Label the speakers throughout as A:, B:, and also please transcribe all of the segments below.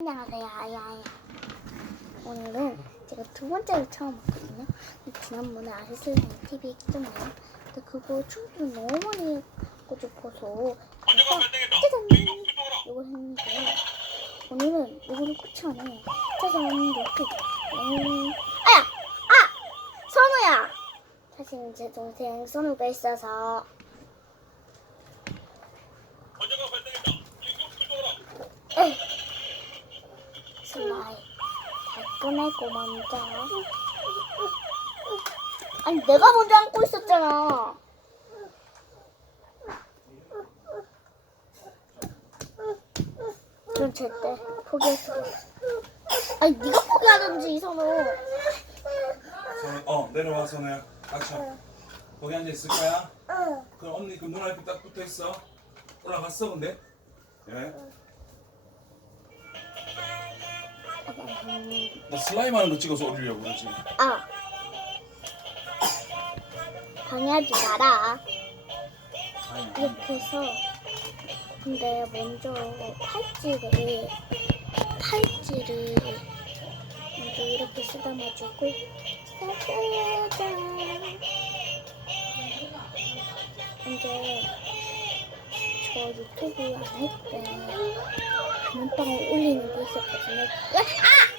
A: 안녕하세요, 아야야. 오늘은 제가 두 번째로 처음 왔거든요. 지난번에 아이슬라임 TV 했잖아요. 근데 그거 충분히 너무 많이 하고 싶어서 그래서 짜잔! 이걸 했는데 오늘은 이거를 끝이 아니에요. 짜잔! 이렇게 음, 아야! 아! 선우야! 사실은 제 동생 선우가 있어서 에이. 슬라이 잘 꺼내고 먼저 아니 내가 먼저 안고 있었잖아. 전 절대. 포기했어. 아니 네가 포기하든지 이선호
B: 손, 어 내려와 손에 액션 거기 앉아 있을 거야? 그럼 언니 그문 앞에 딱 붙어 있어. 올라갔어 근데? 예? 나 슬라임 하는 거 찍어서 올리려고 그러지.
A: 아. 방해하지 마라.
B: 아니
A: 이렇게 해서. 근데 먼저 팔찌를 팔찌를 먼저 이렇게 쓰다마주고 짜잔 이제 저 유튜브 할때 금은빵을 올리는 게 있었거든요. 아! 아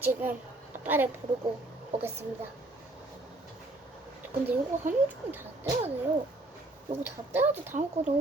A: 지금 아빠를 부르고 오겠습니다. 근데 이거 한줌다 떼야 돼요. 이거 다 떼야지 다음 거 너무